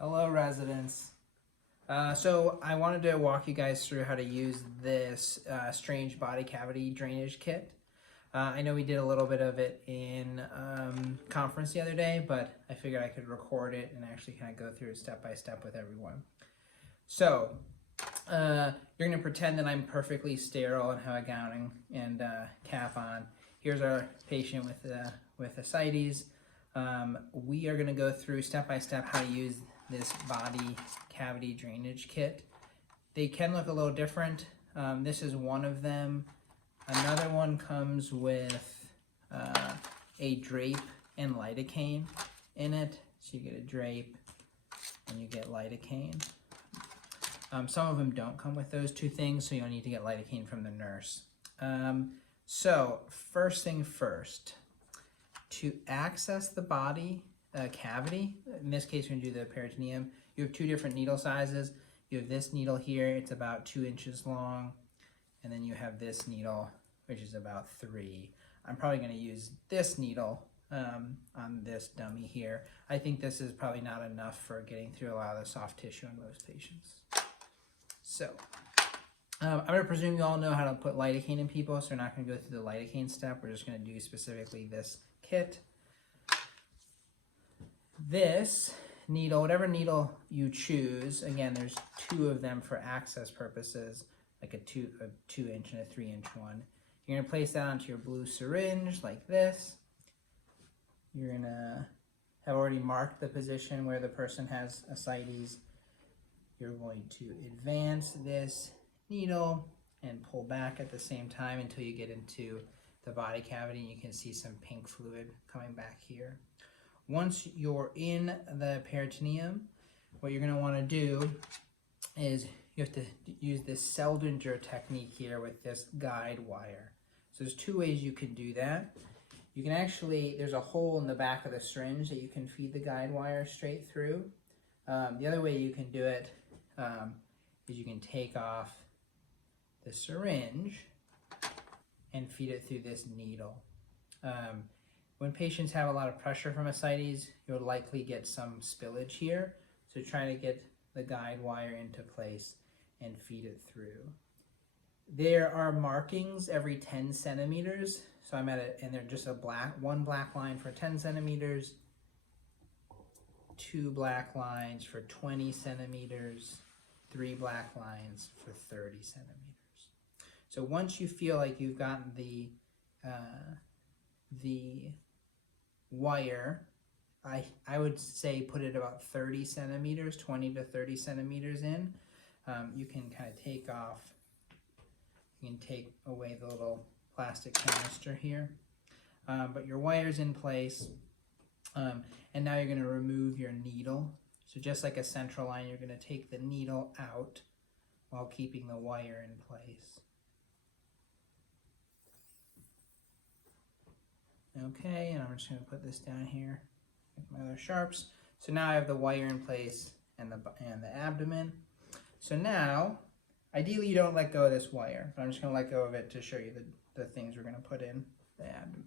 Hello, residents. So I wanted to walk you guys through how to use this strange body cavity drainage kit. I know we did a little bit of it in conference the other day, but I figured I could record it and actually kind of go through it step by step with everyone. So you're going to pretend that I'm perfectly sterile and have a gown and cap on. Here's our patient with ascites. We are going to go through step by step how to use this body cavity drainage kit. They can look a little different. This is one of them. Another one comes with a drape and lidocaine in it. So you get a drape and you get lidocaine. Some of them don't come with those two things, so you'll need to get lidocaine from the nurse. So first thing first, to access the body cavity, in this case we're going to do the peritoneum, you have two different needle sizes. You have this needle here, it's about 2 inches long, and then you have this needle, which is about 3. I'm probably going to use this needle on this dummy here. I think this is probably not enough for getting through a lot of the soft tissue in most patients. So, I'm going to presume you all know how to put lidocaine in people, so we're not going to go through the lidocaine step. We're just going to do specifically this kit. This needle, whatever needle you choose, again, there's 2 of them for access purposes, like a 2 inch and a 3 inch one. You're going to place that onto your blue syringe like this. You're going to have already marked the position where the person has ascites. You're going to advance this needle and pull back at the same time until you get into the body cavity. You can see some pink fluid coming back here. Once you're in the peritoneum, what you're going to want to do is you have to use this Seldinger technique here with this guide wire. So there's 2 ways you can do that. You can actually, there's a hole in the back of the syringe that you can feed the guide wire straight through. The other way you can do it is you can take off the syringe and feed it through this needle. When patients have a lot of pressure from ascites, you'll likely get some spillage here. So try to get the guide wire into place and feed it through. There are markings every 10 centimeters. So I'm at it, and they're just one black line for 10 centimeters, 2 black lines for 20 centimeters, 3 black lines for 30 centimeters. So once you feel like you've gotten the wire, I would say put it about 30 centimeters, 20 to 30 centimeters in. You can kind of take off, you can take away the little plastic canister here. But your wire's in place, and now you're going to remove your needle. So just like a central line, you're going to take the needle out while keeping the wire in place. Okay, and I'm just going to put this down here with my other sharps. So now I have the wire in place and the abdomen. So now, ideally you don't let go of this wire, but I'm just going to let go of it to show you the things we're going to put in the abdomen.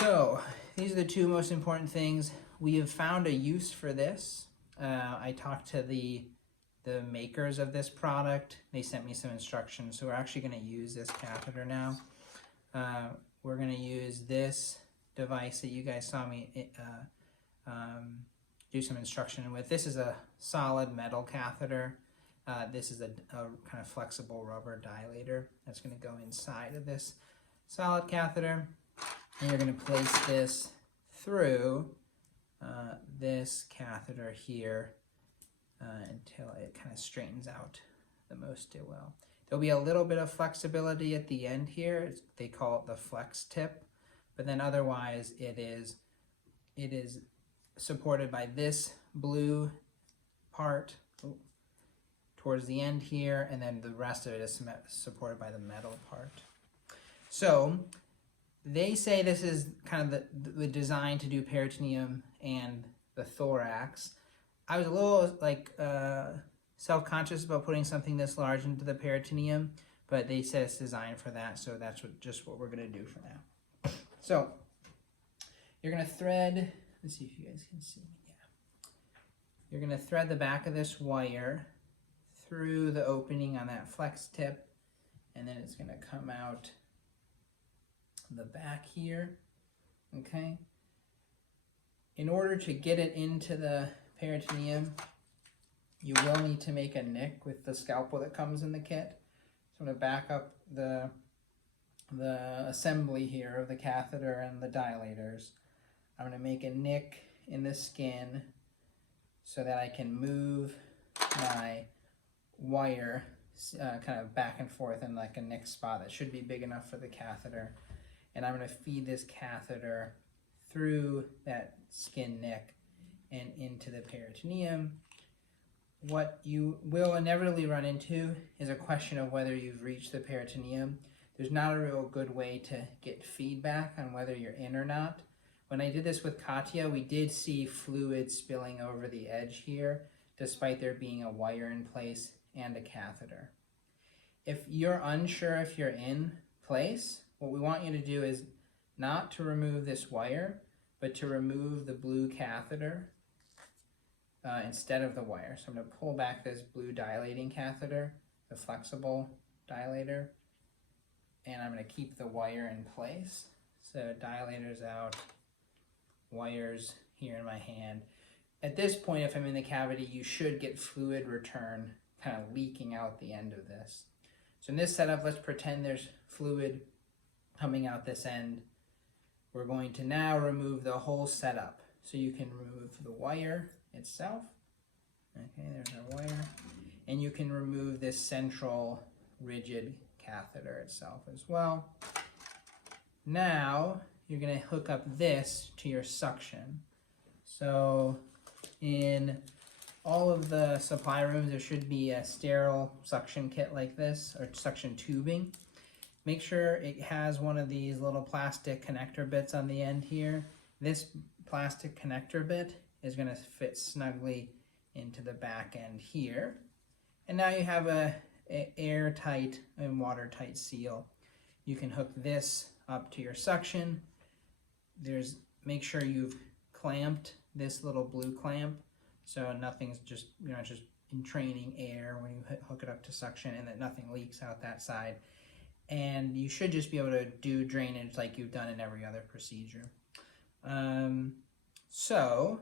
So these are the 2 most important things. We have found a use for this. I talked to the makers of this product. They sent me some instructions, so we're actually going to use this catheter now. We're going to use this device that you guys saw me do some instruction with. This is a solid metal catheter. This is a kind of flexible rubber dilator that's going to go inside of this solid catheter. And you're going to place this through this catheter here until it kind of straightens out the most it will. There'll be a little bit of flexibility at the end here. They call it the flex tip, but then otherwise it is supported by this blue part towards the end here, and then the rest of it is supported by the metal part. So they say this is kind of the design to do peritoneum and the thorax. I was a little self-conscious about putting something this large into the peritoneum, but they said it's designed for that, so that's just what we're going to do for now. So you're going to thread, let's see if you guys can see. Yeah. you're going to thread the back of this wire through the opening on that flex tip, and then it's going to come out the back here, okay? In order to get it into the peritoneum, you will need to make a nick with the scalpel that comes in the kit. So I'm going to back up the assembly here of the catheter and the dilators. I'm going to make a nick in the skin so that I can move my wire kind of back and forth in like a nick spot that should be big enough for the catheter. And I'm going to feed this catheter through that skin nick and into the peritoneum. What you will inevitably run into is a question of whether you've reached the peritoneum. There's not a real good way to get feedback on whether you're in or not. When I did this with Katya, we did see fluid spilling over the edge here, despite there being a wire in place and a catheter. If you're unsure if you're in place, what we want you to do is not to remove this wire, but to remove the blue catheter instead of the wire. So I'm going to pull back this blue dilating catheter, the flexible dilator, and I'm going to keep the wire in place. So dilator's out, wires here in my hand. At this point, if I'm in the cavity, you should get fluid return kind of leaking out the end of this. So in this setup, let's pretend there's fluid coming out this end. We're going to now remove the whole setup. So you can remove the wire itself. Okay, there's our wire. And you can remove this central rigid catheter itself as well. Now you're going to hook up this to your suction. So in all of the supply rooms, there should be a sterile suction kit like this, or suction tubing. Make sure it has one of these little plastic connector bits on the end here. This plastic connector bit is going to fit snugly into the back end here. And now you have a airtight and watertight seal. You can hook this up to your suction. Make sure you've clamped this little blue clamp so nothing's just, you're not just entraining air when you hook it up to suction, and that nothing leaks out that side. And you should just be able to do drainage like you've done in every other procedure. So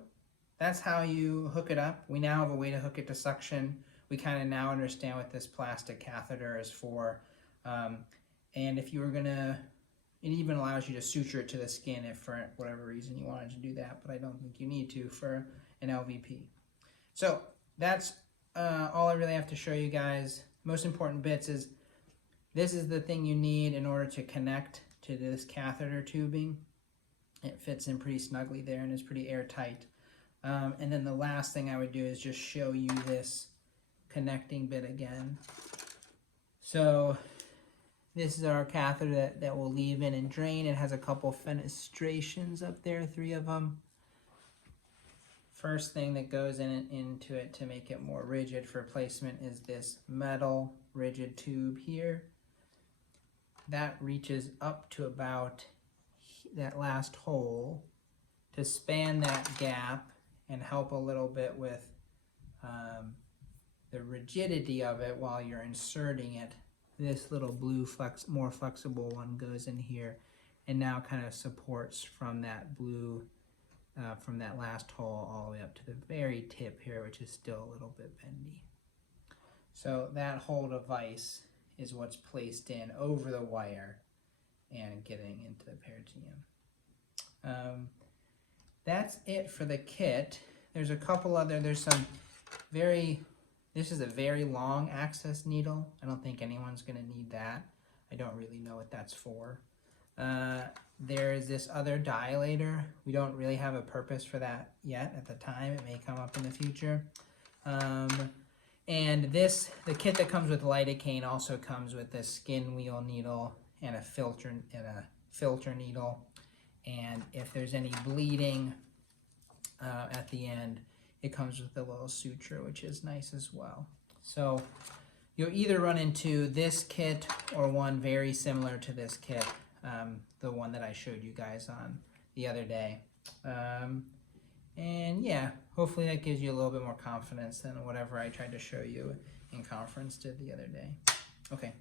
that's how you hook it up. We now have a way to hook it to suction. We kind of now understand what this plastic catheter is for. And if you were gonna, it even allows you to suture it to the skin if for whatever reason you wanted to do that, but I don't think you need to for an LVP. So that's all I really have to show you guys. Most important bits is this is the thing you need in order to connect to this catheter tubing. It fits in pretty snugly there and is pretty airtight. And then the last thing I would do is just show you this connecting bit again. So this is our catheter that will leave in and drain. It has a couple fenestrations up there, 3 of them. First thing that goes into it to make it more rigid for placement is this metal rigid tube here. That reaches up to about that last hole to span that gap and help a little bit with the rigidity of it while you're inserting it. This little blue more flexible one goes in here and now kind of supports from that blue, from that last hole all the way up to the very tip here, which is still a little bit bendy. So that whole device is what's placed in over the wire and getting into the peritoneum. That's it for the kit. There's a couple other, this is a very long access needle. I don't think anyone's gonna need that. I don't really know what that's for. There's this other dilator. We don't really have a purpose for that yet at the time. It may come up in the future. And the kit that comes with lidocaine also comes with a skin wheel needle and a filter needle. And if there's any bleeding at the end, it comes with a little suture, which is nice as well. So you'll either run into this kit or one very similar to this kit, the one that I showed you guys on the other day. And yeah, hopefully that gives you a little bit more confidence than whatever I tried to show you in conference did the other day. Okay.